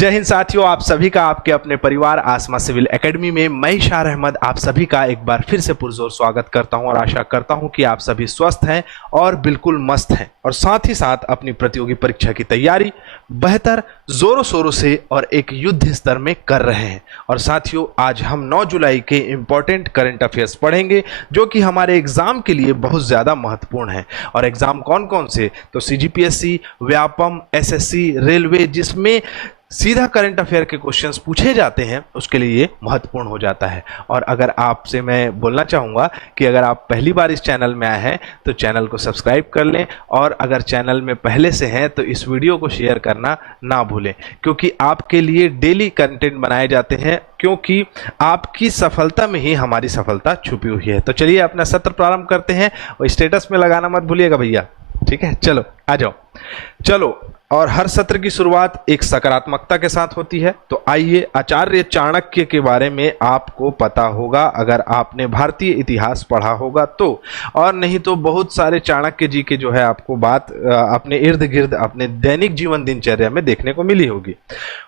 जय हिंद साथियों, आप सभी का आपके अपने परिवार आसमा सिविल एकेडमी में मैं इशार अहमद आप सभी का एक बार फिर से पुरजोर स्वागत करता हूं और आशा करता हूं कि आप सभी स्वस्थ हैं और बिल्कुल मस्त हैं और साथ ही साथ अपनी प्रतियोगी परीक्षा की तैयारी बेहतर जोरों शोरों से और एक युद्ध स्तर में कर रहे हैं। और साथियों, आज हम 9 जुलाई के इंपॉर्टेंट करंट अफेयर्स पढ़ेंगे जो कि हमारे एग्जाम के लिए बहुत ज़्यादा महत्वपूर्ण है। और एग्जाम कौन कौन से, तो सीजीपीएससी, व्यापम, एसएससी, रेलवे, जिसमें सीधा करंट अफेयर के क्वेश्चंस पूछे जाते हैं, उसके लिए ये महत्वपूर्ण हो जाता है। और अगर आपसे मैं बोलना चाहूँगा कि अगर आप पहली बार इस चैनल में आए हैं तो चैनल को सब्सक्राइब कर लें, और अगर चैनल में पहले से हैं तो इस वीडियो को शेयर करना ना भूलें, क्योंकि आपके लिए डेली कंटेंट बनाए जाते हैं, क्योंकि आपकी सफलता में ही हमारी सफलता छुपी हुई है। तो चलिए अपना सत्र प्रारंभ करते हैं, और स्टेटस में लगाना मत भूलिएगा भैया, ठीक है। चलो आ जाओ, चलो। और हर सत्र की शुरुआत एक सकारात्मकता के साथ होती है। तो आइए, आचार्य चाणक्य के बारे में आपको पता होगा अगर आपने भारतीय इतिहास पढ़ा होगा तो, और नहीं तो बहुत सारे चाणक्य जी के जो है आपको बात अपने इर्द गिर्द अपने दैनिक जीवन दिनचर्या में देखने को मिली होगी।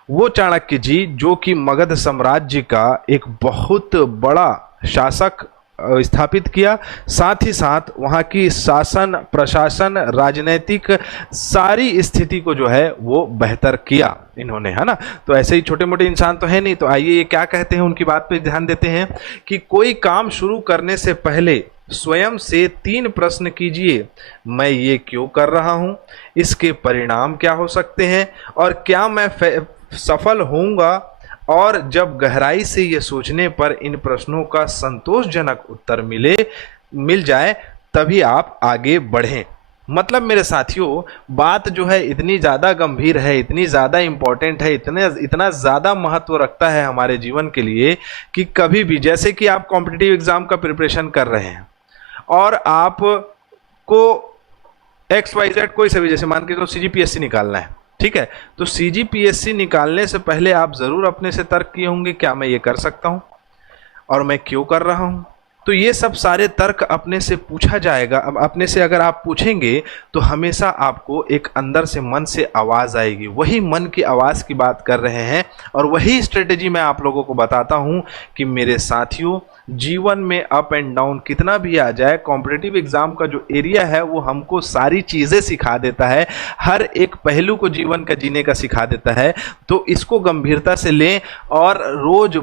वो चाणक्य जी जो कि मगध साम्राज्य का एक बहुत बड़ा शासक स्थापित किया, साथ ही साथ वहाँ की शासन, प्रशासन, राजनीतिक सारी स्थिति को जो है वो बेहतर किया इन्होंने, है ना। तो ऐसे ही छोटे मोटे इंसान तो है नहीं। तो आइए ये क्या कहते हैं उनकी बात पे ध्यान देते हैं कि कोई काम शुरू करने से पहले स्वयं से 3 प्रश्न कीजिए। मैं ये क्यों कर रहा हूँ, इसके परिणाम क्या हो सकते हैं, और क्या मैं सफल होऊंगा। और जब गहराई से ये सोचने पर इन प्रश्नों का संतोषजनक उत्तर मिल जाए तभी आप आगे बढ़ें। मतलब मेरे साथियों, बात जो है इतनी ज़्यादा गंभीर है, इतनी ज़्यादा इम्पोर्टेंट है, इतना ज़्यादा महत्व रखता है हमारे जीवन के लिए कि कभी भी, जैसे कि आप कॉम्पिटिटिव एग्जाम का प्रिपरेशन कर रहे हैं और आपको XYZ कोई सा भी, जैसे मान के चलो सीजीपीएससी निकालना है, ठीक है। तो सीजीपीएससी निकालने से पहले आप जरूर अपने से तर्क किए होंगे, क्या मैं ये कर सकता हूं और मैं क्यों कर रहा हूं। तो ये सब सारे तर्क अपने से पूछा जाएगा। अब अपने से अगर आप पूछेंगे तो हमेशा आपको एक अंदर से, मन से आवाज़ आएगी। वही मन की आवाज़ की बात कर रहे हैं, और वही स्ट्रेटेजी मैं आप लोगों को बताता हूं कि मेरे साथियों, जीवन में अप एंड डाउन कितना भी आ जाए, कॉम्पिटिटिव एग्जाम का जो एरिया है वो हमको सारी चीज़ें सिखा देता है, हर एक पहलू को जीवन का जीने का सिखा देता है। तो इसको गंभीरता से लें। और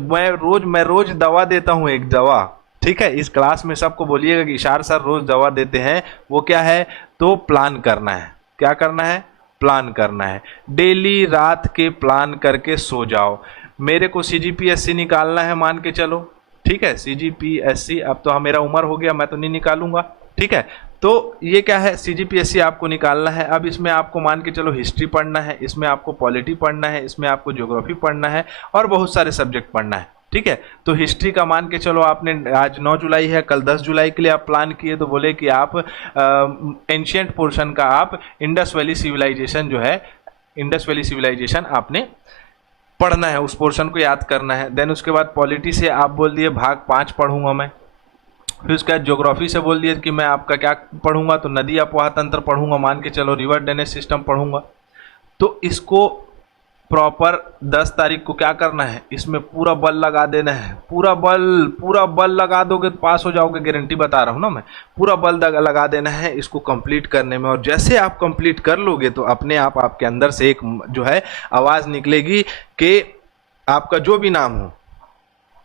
मैं रोज दवा देता हूँ, एक दवा, ठीक है। इस क्लास में सबको बोलिएगा कि इशार सर रोज दवा देते हैं। वो क्या है, तो प्लान करना है। क्या करना है, प्लान करना है। डेली रात के प्लान करके सो जाओ। मेरे को सीजीपीएससी निकालना है, मान के चलो, ठीक है। सीजीपीएससी, अब तो मेरा उम्र हो गया, मैं तो नहीं निकालूंगा, ठीक है। तो ये क्या है, सीजीपीएससी आपको निकालना है। अब इसमें आपको मान के चलो हिस्ट्री पढ़ना है, इसमें आपको पॉलिटी पढ़ना है, इसमें आपको ज्योग्राफी पढ़ना है, और बहुत सारे सब्जेक्ट पढ़ना है, ठीक है। तो हिस्ट्री का मान के चलो, आपने आज 9 जुलाई है, कल 10 जुलाई के लिए आप प्लान किए, तो बोले कि आप एंशियंट पोर्शन का आप इंडस वैली सिविलाइजेशन जो है, इंडस वैली सिविलाइजेशन आपने पढ़ना है, उस पोर्शन को याद करना है। देन उसके बाद पॉलिटी से आप बोल दिए भाग 5 पढ़ूंगा मैं। फिर उसके बाद ज्योग्राफी से बोल दिए कि मैं आपका क्या पढ़ूंगा, तो नदी अपवाह तंत्र पढ़ूंगा, मान के चलो रिवर ड्रेनेज सिस्टम पढ़ूंगा। तो इसको प्रॉपर 10 तारीख को क्या करना है, इसमें पूरा बल लगा देना है। पूरा बल लगा दोगे तो पास हो जाओगे, गारंटी बता रहा हूँ ना मैं। पूरा बल लगा देना है इसको कंप्लीट करने में। और जैसे आप कंप्लीट कर लोगे तो अपने आप आपके अंदर से एक जो है आवाज़ निकलेगी कि आपका जो भी नाम हो,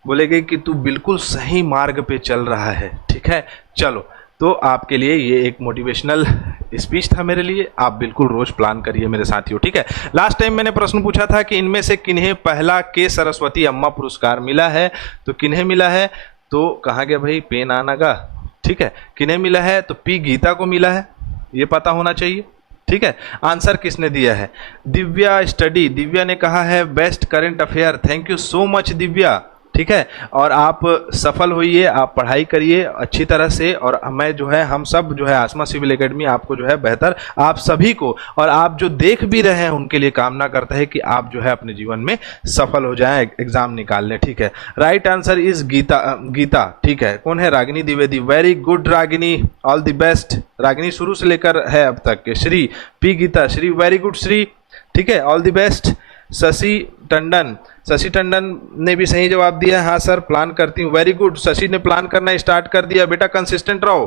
बोलेगी कि तू बिल्कुल सही मार्ग पे चल रहा है, ठीक है। चलो, तो आपके लिए ये एक मोटिवेशनल स्पीच था मेरे लिए। आप बिल्कुल रोज प्लान करिए मेरे साथियों, ठीक है। लास्ट टाइम मैंने प्रश्न पूछा था कि इनमें से किन्हें पहला के सरस्वती अम्मा पुरस्कार मिला है, तो किन्हें मिला है, तो कहा गया भाई पेन आनागा, ठीक है। किन्हें मिला है, तो पी गीता को मिला है, ये पता होना चाहिए, ठीक है। आंसर किसने दिया है, दिव्या स्टडी, दिव्या ने कहा है best current affair. Thank you so much Divya, ठीक है। और आप सफल होइए, आप पढ़ाई करिए अच्छी तरह से, और मैं जो है, हम सब जो है आसमा सिविल एकेडमी आपको जो है बेहतर, आप सभी को, और आप जो देख भी रहे हैं उनके लिए कामना करता है कि आप जो है अपने जीवन में सफल हो जाएं, एग्जाम निकाल लें, ठीक है। राइट आंसर इज गीता, ठीक है। कौन है, Ragini Dwivedi, very good Ragini, all the best. Ragini शुरू से लेकर है अब तक, Shri P Geeta, Shri very good Shri, ठीक है, all the best. Shashi Tandon, Shashi Tandon ने भी सही जवाब दिया। हाँ सर, प्लान करती हूँ। वेरी गुड, शशि ने प्लान करना स्टार्ट कर दिया। बेटा कंसिस्टेंट रहो,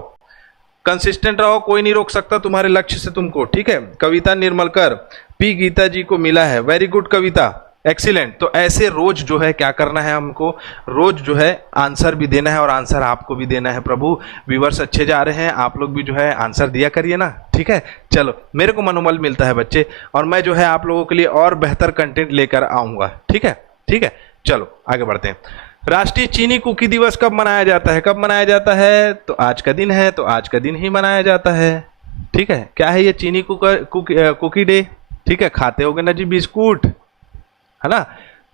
कंसिस्टेंट रहो, कोई नहीं रोक सकता तुम्हारे लक्ष्य से तुमको, ठीक है। कविता निर्मलकर, पी गीता जी को मिला है। वेरी गुड कविता, एक्सीलेंट। तो ऐसे रोज जो है क्या करना है हमको, रोज जो है आंसर भी देना है और आंसर आपको भी देना है। प्रभु व्यूवर्स अच्छे जा रहे हैं, आप लोग भी जो है आंसर दिया करिए ना, ठीक है। चलो, मेरे को मनोबल मिलता है बच्चे, और मैं जो है आप लोगों के लिए और बेहतर कंटेंट लेकर आऊंगा, ठीक है, ठीक है। चलो आगे बढ़ते हैं। राष्ट्रीय चीनी कुकी दिवस कब मनाया जाता है? कब मनाया जाता है? तो आज का दिन है, तो आज का दिन ही मनाया जाता है, ठीक है। क्या है ये चीनी कुकी डे? ठीक है, खाते होगे ना जी बिस्कुट, है ना।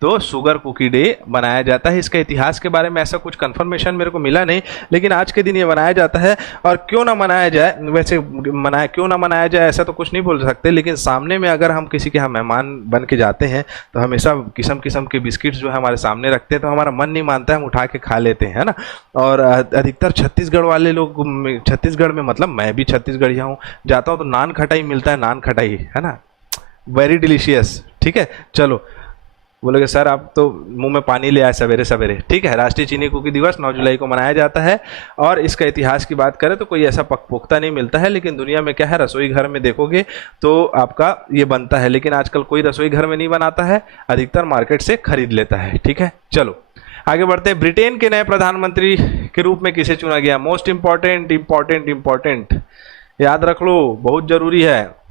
तो शुगर कुकी डे मनाया जाता है। इसके इतिहास के बारे में ऐसा कुछ कंफर्मेशन मेरे को मिला नहीं, लेकिन आज के दिन ये मनाया जाता है। और क्यों ना मनाया जाए, वैसे क्यों ना मनाया जाए ऐसा तो कुछ नहीं बोल सकते, लेकिन सामने में अगर हम किसी के यहाँ मेहमान बन के जाते हैं तो हमेशा किस्म किस्म के बिस्किट्स जो है हमारे सामने रखते हैं, तो हमारा मन नहीं मानता है, हम उठा के खा लेते हैं, है ना। और अधिकतर छत्तीसगढ़ वाले लोग, छत्तीसगढ़ में मतलब मैं भी छत्तीसगढ़िया हूँ, जाता हूँ तो नान खटाई मिलता है, नान खटाई, है ना, वेरी डिलीशियस, ठीक है। चलो, बोलोगे सर आप तो मुंह में पानी ले आए सवेरे सवेरे, ठीक है। राष्ट्रीय चीनी कुकी दिवस 9 जुलाई को मनाया जाता है। और इसका इतिहास की बात करें तो कोई ऐसा पुख्ता नहीं मिलता है, लेकिन दुनिया में क्या है, रसोई घर में देखोगे तो आपका ये बनता है, लेकिन आजकल कोई रसोई घर में नहीं बनाता है, अधिकतर मार्केट से खरीद लेता है, ठीक है। चलो आगे बढ़ते हैं। ब्रिटेन के नए प्रधानमंत्री के रूप में किसे चुना गया? मोस्ट इंपॉर्टेंट इंपॉर्टेंट इंपॉर्टेंट, याद रख लो, बहुत जरूरी है।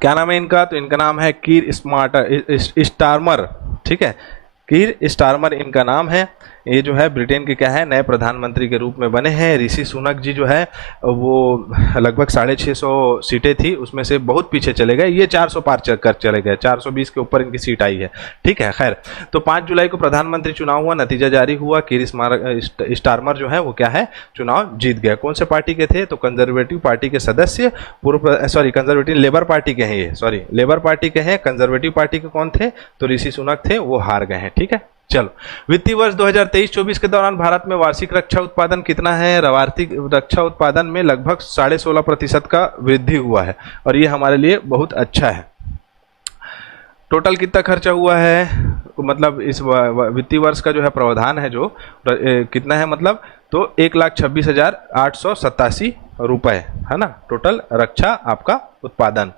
क्या नाम है इनका? तो इनका नाम है कीर स्टारमर, ठीक है, कीर स्टारमर इनका नाम है। ये जो है ब्रिटेन के क्या है, नए प्रधानमंत्री के रूप में बने हैं। ऋषि सुनक जी जो है वो लगभग 650 सीटें थी, उसमें से बहुत पीछे चले गए, ये 400 पार कर चले गए, 420 के ऊपर इनकी सीट आई है, ठीक है। खैर, तो 5 जुलाई को प्रधानमंत्री चुनाव हुआ, नतीजा जारी हुआ। कीर स्टारमर जो है वो क्या है, चुनाव जीत गया। कौन से पार्टी के थे? तो कंजर्वेटिव पार्टी के सदस्य, कंजर्वेटिव लेबर पार्टी के हैं ये, लेबर पार्टी के हैं। कंजर्वेटिव पार्टी के कौन थे? तो ऋषि सुनक थे, वो हार गए हैं, ठीक है। चलो, वित्तीय वर्ष 2023-24 के दौरान भारत में वार्षिक रक्षा उत्पादन कितना है? वार्षिक रक्षा उत्पादन में लगभग 16.5% का वृद्धि हुआ है, और ये हमारे लिए बहुत अच्छा है। टोटल कितना खर्चा हुआ है, मतलब इस वित्तीय वर्ष का जो है प्रावधान है जो कितना है, मतलब तो 1,26,887 रुपए, है ना, टोटल रक्षा आपका उत्पादन,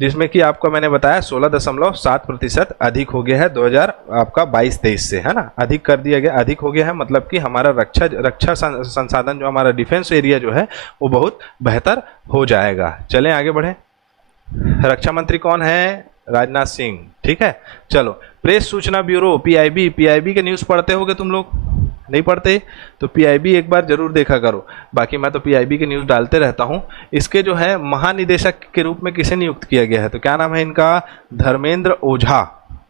जिसमें कि आपको मैंने बताया 16.7% अधिक हो गया है 2022-23 से, है ना, अधिक कर दिया गया, अधिक हो गया है, मतलब कि हमारा रक्षा संसाधन जो हमारा डिफेंस एरिया जो है वो बहुत बेहतर हो जाएगा। चलें आगे बढ़ें। रक्षा मंत्री कौन है? राजनाथ सिंह, ठीक है। चलो, प्रेस सूचना ब्यूरो पीआईबी, पीआईबी के न्यूज़ पढ़ते होगे तुम लोग, नहीं पढ़ते? तो पीआईबी एक बार जरूर देखा करो। बाकी मैं तो पीआईबी के न्यूज़ डालते रहता हूँ। इसके जो है महानिदेशक के रूप में किसे नियुक्त किया गया है? तो क्या नाम है इनका? धर्मेंद्र ओझा।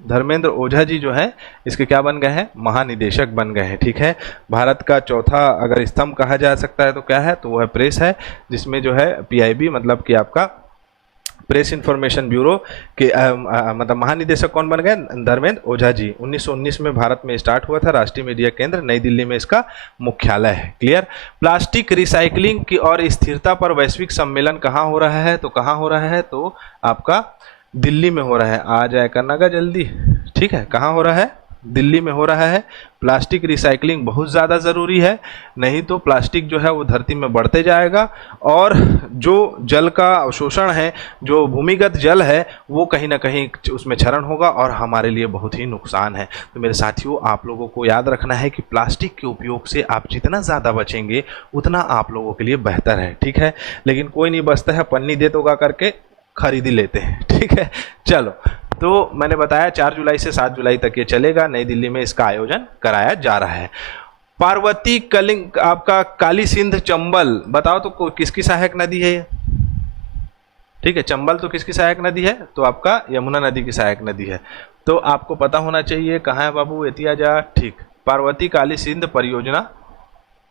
धर्मेंद्र ओझा जी जो है इसके क्या बन गए हैं? महानिदेशक बन गए हैं, ठीक है। भारत का चौथा अगर स्तंभ कहा जा सकता है तो क्या है? तो वो है प्रेस है, जिसमें जो है पीआईबी मतलब कि आपका प्रेस इंफॉर्मेशन ब्यूरो के मतलब महानिदेशक कौन बन गए? धर्मेंद्र ओझा जी। 1919 में भारत में स्टार्ट हुआ था, राष्ट्रीय मीडिया केंद्र नई दिल्ली में इसका मुख्यालय है। क्लियर। प्लास्टिक रिसाइकलिंग की और स्थिरता पर वैश्विक सम्मेलन कहाँ हो रहा है? तो कहाँ हो रहा है? तो आपका दिल्ली में हो रहा है। आ जाए करना का जल्दी, ठीक है। कहाँ हो रहा है? दिल्ली में हो रहा है। प्लास्टिक रिसाइकलिंग बहुत ज़्यादा ज़रूरी है, नहीं तो प्लास्टिक जो है वो धरती में बढ़ते जाएगा, और जो जल का अवशोषण है, जो भूमिगत जल है, वो कहीं ना कहीं उसमें क्षरण होगा और हमारे लिए बहुत ही नुकसान है। तो मेरे साथियों, आप लोगों को याद रखना है कि प्लास्टिक के उपयोग से आप जितना ज़्यादा बचेंगे उतना आप लोगों के लिए बेहतर है, ठीक है। लेकिन कोई नहीं बचता है, पन्नी दे दोगा करके खरीद ही लेते हैं, ठीक है। चलो, तो मैंने बताया 4 जुलाई से 7 जुलाई तक ये चलेगा, नई दिल्ली में इसका आयोजन कराया जा रहा है। पार्वती कलिंग आपका काली सिंध चंबल, बताओ तो किसकी सहायक नदी है ये? ठीक है, चंबल तो किसकी सहायक नदी है? तो आपका यमुना नदी की सहायक नदी है। तो आपको पता होना चाहिए। कहाँ है बाबू? एतिया जा, ठीक। पार्वती काली सिंध परियोजना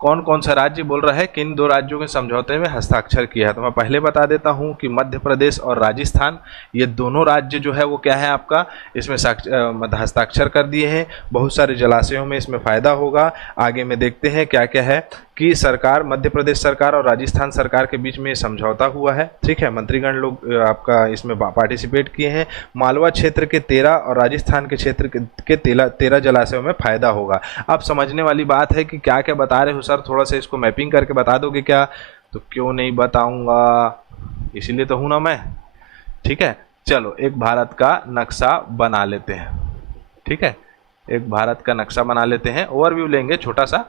कौन कौन सा राज्य बोल रहा है किन दो राज्यों के समझौते में हस्ताक्षर किया है। तो मैं पहले बता देता हूं कि मध्य प्रदेश और राजस्थान, ये दोनों राज्य जो है वो क्या है आपका इसमें हस्ताक्षर कर दिए हैं। बहुत सारे जलाशयों में इसमें फ़ायदा होगा। आगे में देखते हैं क्या क्या है कि सरकार, मध्य प्रदेश सरकार और राजस्थान सरकार के बीच में समझौता हुआ है। ठीक है, मंत्रीगण लोग आपका इसमें पार्टिसिपेट किए हैं। मालवा क्षेत्र के 13 और राजस्थान के क्षेत्र के 13 जलाशयों में फ़ायदा होगा। अब समझने वाली बात है कि क्या क्या बता रहे हो सर, थोड़ा सा इसको मैपिंग करके बता दोगे क्या? तो क्यों नहीं बताऊंगा, इसीलिए तो हूं ना मैं। ठीक है, चलो एक भारत का नक्शा बना लेते हैं। ठीक है, एक भारत का नक्शा बना लेते हैं, ओवरव्यू लेंगे छोटा सा,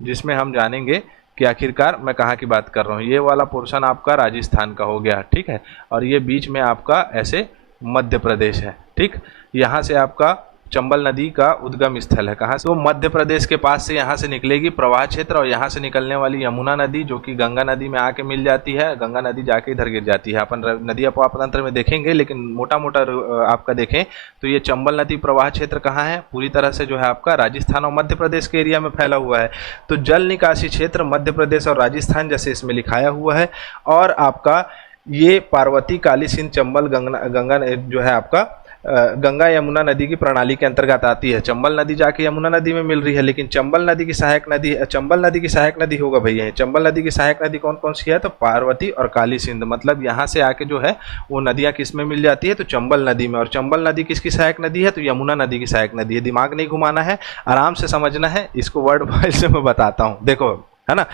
जिसमें हम जानेंगे कि आखिरकार मैं कहाँ की बात कर रहा हूँ। ये वाला पोर्शन आपका राजस्थान का हो गया, ठीक है, और ये बीच में आपका ऐसे मध्य प्रदेश है। ठीक, यहाँ से आपका चंबल नदी का उद्गम स्थल है। कहाँ से? तो मध्य प्रदेश के पास से यहाँ से निकलेगी प्रवाह क्षेत्र, और यहाँ से निकलने वाली यमुना नदी जो कि गंगा नदी में आके मिल जाती है, गंगा नदी जाके इधर गिर जाती है। अपन नदी अपवाह तंत्र में देखेंगे, लेकिन मोटा मोटा आपका देखें तो ये चंबल नदी प्रवाह क्षेत्र कहाँ है? पूरी तरह से जो है आपका राजस्थान और मध्य प्रदेश के एरिया में फैला हुआ है। तो जल निकासी क्षेत्र मध्य प्रदेश और राजस्थान जैसे इसमें लिखाया हुआ है। और आपका ये पार्वती, काली सिंध, चंबल, गंगा जो है आपका गंगा यमुना नदी की प्रणाली के अंतर्गत आती है। चंबल नदी जाके यमुना नदी में मिल रही है, लेकिन चंबल नदी की सहायक नदी, चंबल नदी की सहायक नदी होगा भैया। चंबल नदी की सहायक नदी कौन कौन सी है? तो पार्वती और काली सिंध, मतलब यहाँ से आके जो है वो नदियाँ किस में मिल जाती है? तो चंबल नदी में। और चंबल नदी किसकी सहायक नदी है? तो यमुना नदी की सहायक नदी है। दिमाग नहीं घुमाना है, आराम से समझना है इसको, वर्ड वाइज से मैं बताता हूँ, देखो है ना।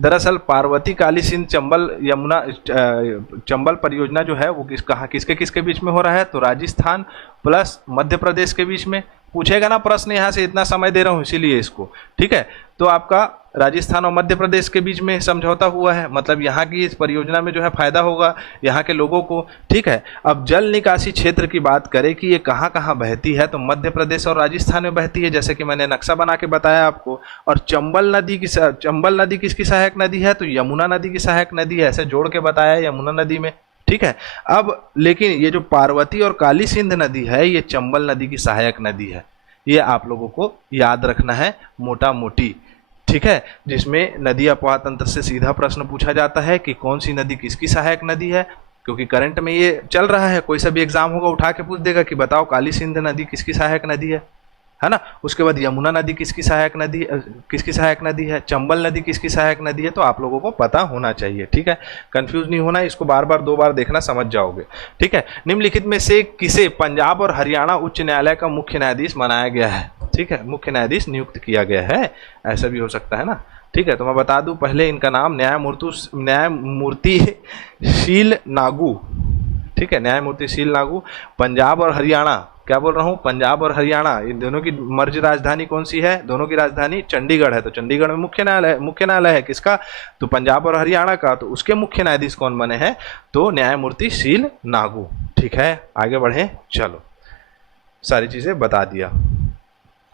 दरअसल पार्वती, काली सिंध, चंबल, यमुना, चंबल परियोजना जो है वो किसके किसके बीच में हो रहा है? तो राजस्थान प्लस मध्य प्रदेश के बीच में। पूछेगा ना प्रश्न, यहाँ से इतना समय दे रहा हूँ इसीलिए इसको। ठीक है, तो आपका राजस्थान और मध्य प्रदेश के बीच में समझौता हुआ है, मतलब यहाँ की इस परियोजना में जो है फायदा होगा यहाँ के लोगों को। ठीक है, अब जल निकासी क्षेत्र की बात करें कि ये कहाँ कहाँ बहती है, तो मध्य प्रदेश और राजस्थान में बहती है, जैसे कि मैंने नक्शा बना के बताया आपको। और चंबल नदी किसकी सहायक नदी है? तो यमुना नदी की सहायक नदी है, ऐसे जोड़ के बताया यमुना नदी में। ठीक है, अब लेकिन ये जो पार्वती और काली सिंध नदी है ये चंबल नदी की सहायक नदी है। ये आप लोगों को याद रखना है मोटा मोटी। ठीक है, जिसमें नदी अपवाह तंत्र से सीधा प्रश्न पूछा जाता है कि कौन सी नदी किसकी सहायक नदी है, क्योंकि करंट में ये चल रहा है। कोई सा भी एग्जाम होगा उठा के पूछ देगा कि बताओ काली सिंध नदी किसकी सहायक नदी है ना। उसके बाद यमुना नदी किसकी सहायक नदी है, चंबल नदी किसकी सहायक नदी है, तो आप लोगों को पता होना चाहिए। ठीक है, कंफ्यूज नहीं होना, इसको बार बार 2 बार देखना, समझ जाओगे। ठीक है, निम्नलिखित में से किसे पंजाब और हरियाणा उच्च न्यायालय का मुख्य न्यायाधीश बनाया गया है? ठीक है, मुख्य न्यायाधीश नियुक्त किया गया है, ऐसा भी हो सकता है ना। ठीक है, तो मैं बता दूं पहले इनका नाम न्यायमूर्ति शील नागू। ठीक है, न्यायमूर्ति शील नागू। पंजाब और हरियाणा, क्या बोल रहा हूँ, पंजाब और हरियाणा, इन दोनों की मर्ज राजधानी कौन सी है? दोनों की राजधानी चंडीगढ़ है। तो चंडीगढ़ में मुख्य न्यायालय है किसका? तो पंजाब और हरियाणा का। तो उसके मुख्य न्यायाधीश कौन बने हैं? तो न्यायमूर्ति शील नागू। ठीक है, आगे बढ़े, चलो सारी चीजें बता दिया।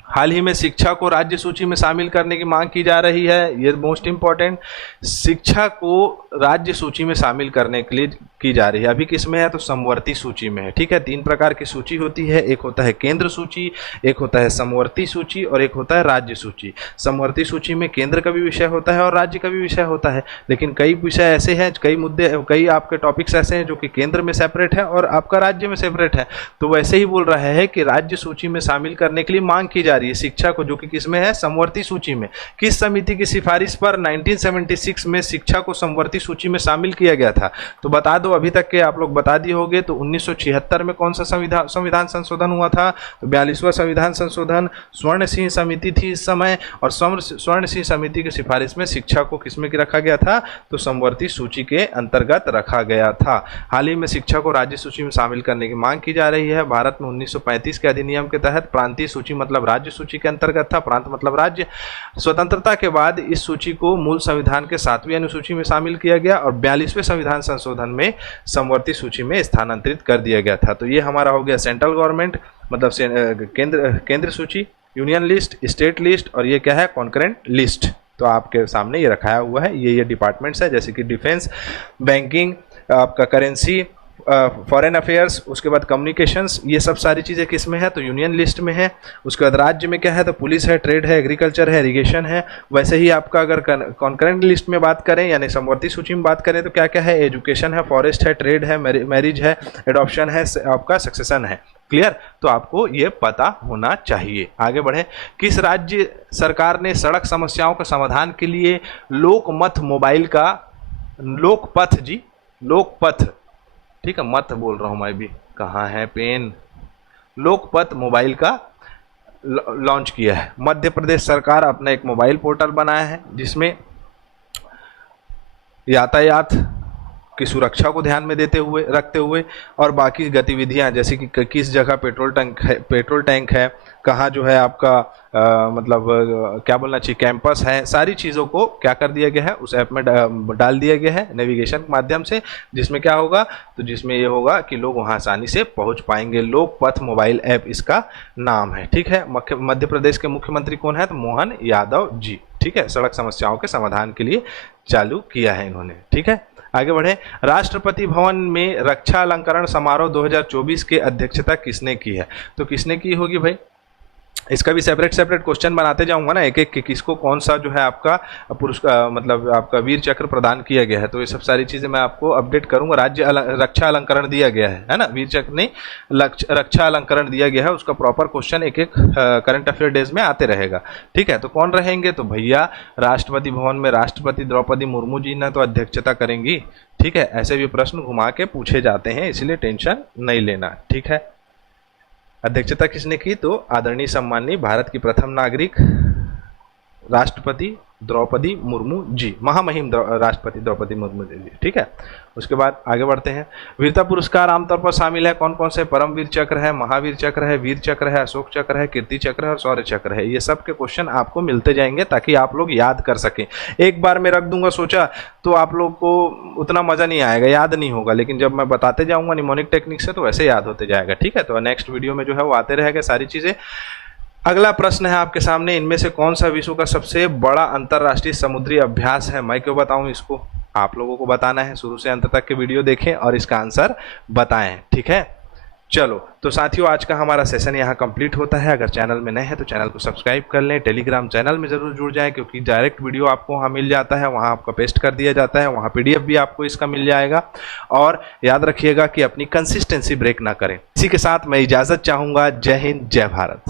हाल ही में शिक्षा को राज्य सूची में शामिल करने की मांग की जा रही है, ये मोस्ट इंपॉर्टेंट। शिक्षा को राज्य सूची में शामिल करने के लिए की जा रही है। अभी किस में है? तो समवर्ती सूची में है। ठीक है, 3 प्रकार की सूची होती है, एक होता है केंद्र सूची, एक होता है समवर्ती सूची और एक होता है राज्य सूची। समवर्ती सूची में केंद्र का भी विषय होता है और राज्य का भी विषय होता है, लेकिन कई विषय ऐसे हैं, कई आपके टॉपिक्स ऐसे हैं जो कि केंद्र में सेपरेट है और आपका राज्य में सेपरेट है। तो वैसे ही बोल रहा है कि राज्य सूची में शामिल करने के लिए मांग की जा रही है शिक्षा को, जो कि किस में है? समवर्ती सूची में। किस समिति की सिफारिश पर 1976 में शिक्षा को समवर्ती सूची में शामिल किया गया था? तो बता दो, अभी तक के आप लोग बता दिए होंगे। तो 1976 में कौन सा संविधान संशोधन हुआ था? तो 42वां संविधान संशोधन। स्वर्ण सिंह समिति थी इस समय, और स्वर्ण सिंह समिति की सिफारिश में शिक्षा को किसमें रखा गया था? तो समवर्ती सूची के अंतर्गत रखा गया था। हाल ही में शिक्षा को राज्य सूची में शामिल करने की मांग की जा रही है। भारत में 1935 के अधिनियम के तहत प्रांतीय सूची मतलब राज्य सूची के अंतर्गत था, प्रांत मतलब राज्य। स्वतंत्रता के बाद इस सूची को मूल संविधान के 7वीं अनुसूची में शामिल किया गया और 42वें संविधान संशोधन में समवर्ती सूची में स्थानांतरित कर दिया गया था। तो ये हमारा हो गया सेंट्रल गवर्नमेंट, मतलब केंद्र सूची, यूनियन लिस्ट, स्टेट लिस्ट, और ये क्या है? Concurrent list. तो आपके सामने ये रखाया हुआ है, ये डिपार्टमेंट्स है, जैसे कि डिफेंस, बैंकिंग, आपका करेंसी, फॉरेन अफेयर्स, उसके बाद कम्युनिकेशंस, ये सब सारी चीज़ें किस में है तो यूनियन लिस्ट में है। उसके बाद राज्य में क्या है तो पुलिस है, ट्रेड है, एग्रीकल्चर है, इरिगेशन है। वैसे ही आपका अगर कॉन्करेंट लिस्ट में बात करें यानी समवर्ती सूची में बात करें तो क्या क्या है, एजुकेशन है, फॉरेस्ट है, ट्रेड है, मैरिज है, एडॉप्शन है, आपका सक्सेशन है। क्लियर, तो आपको ये पता होना चाहिए। आगे बढ़े, किस राज्य सरकार ने सड़क समस्याओं के समाधान के लिए लोकमत मोबाइल का, लोकपथ जी, लोकपथ, ठीक है, मत बोल रहा हूं मैं भी, कहाँ है पेन, लोकपथ मोबाइल का लॉन्च किया है। मध्य प्रदेश सरकार अपना एक मोबाइल पोर्टल बनाया है जिसमें यातायात की सुरक्षा को ध्यान में रखते हुए और बाकी गतिविधियां जैसे कि किस जगह पेट्रोल टैंक है, कहाँ जो है आपका मतलब क्या बोलना चाहिए, कैंपस है, सारी चीज़ों को क्या कर दिया गया है उस ऐप में डाल दिया गया है नेविगेशन के माध्यम से, जिसमें क्या होगा तो जिसमें ये होगा कि लोग वहाँ आसानी से पहुँच पाएंगे। लोकपथ मोबाइल ऐप इसका नाम है। ठीक है, मध्य प्रदेश के मुख्यमंत्री कौन है तो मोहन यादव जी। ठीक है, सड़क समस्याओं के समाधान के लिए चालू किया है इन्होंने। ठीक है, आगे बढ़े, राष्ट्रपति भवन में रक्षा अलंकरण समारोह 2024 की अध्यक्षता किसने की है तो किसने की होगी भाई, इसका भी सेपरेट क्वेश्चन बनाते जाऊंगा ना, एक एक कि किसको कौन सा जो है आपका पुरस्कार मतलब आपका वीर चक्र प्रदान किया गया है, तो ये सब सारी चीजें मैं आपको अपडेट करूंगा। रक्षा अलंकरण दिया गया है ना, वीर चक्र नहीं रक्षा अलंकरण दिया गया है, उसका प्रॉपर क्वेश्चन एक एक करंट अफेयर डेज में आते रहेगा। ठीक है, तो कौन रहेंगे तो भैया राष्ट्रपति भवन में राष्ट्रपति द्रौपदी मुर्मू जी ने तो अध्यक्षता करेंगी। ठीक है, ऐसे भी प्रश्न घुमा के पूछे जाते हैं, इसलिए टेंशन नहीं लेना। ठीक है, अध्यक्षता किसने की तो आदरणीय सम्माननीय भारत की प्रथम नागरिक राष्ट्रपति द्रौपदी मुर्मू जी, महामहिम राष्ट्रपति द्रौपदी मुर्मू जी। ठीक है, उसके बाद आगे बढ़ते हैं। वीरता पुरस्कार आमतौर पर शामिल है कौन कौन से, परमवीर चक्र है, महावीर चक्र है, वीर चक्र है, अशोक चक्र है, कीर्ति चक्र है और शौर्य चक्र है। ये सब के क्वेश्चन आपको मिलते जाएंगे ताकि आप लोग याद कर सकें। एक बार मैं रख दूंगा सोचा तो आप लोग को उतना मजा नहीं आएगा, याद नहीं होगा, लेकिन जब मैं बताते जाऊंगा निमोनिक टेक्निक से तो वैसे याद होते जाएगा। ठीक है, तो नेक्स्ट वीडियो में जो है वो आते रहेगा सारी चीजें। अगला प्रश्न है आपके सामने, इनमें से कौन सा विश्व का सबसे बड़ा अंतरराष्ट्रीय समुद्री अभ्यास है। मैं क्यों बताऊं इसको, आप लोगों को बताना है, शुरू से अंत तक के वीडियो देखें और इसका आंसर बताएं। ठीक है, चलो तो साथियों आज का हमारा सेशन यहाँ कंप्लीट होता है। अगर चैनल में नए हैं तो चैनल को सब्सक्राइब कर लें, टेलीग्राम चैनल में जरूर जुड़ जाएं क्योंकि डायरेक्ट वीडियो आपको वहाँ मिल जाता है, वहाँ आपका पेस्ट कर दिया जाता है, वहाँ PDF भी आपको इसका मिल जाएगा। और याद रखिएगा कि अपनी कंसिस्टेंसी ब्रेक ना करें। इसी के साथ मैं इजाजत चाहूंगा। जय हिंद, जय भारत।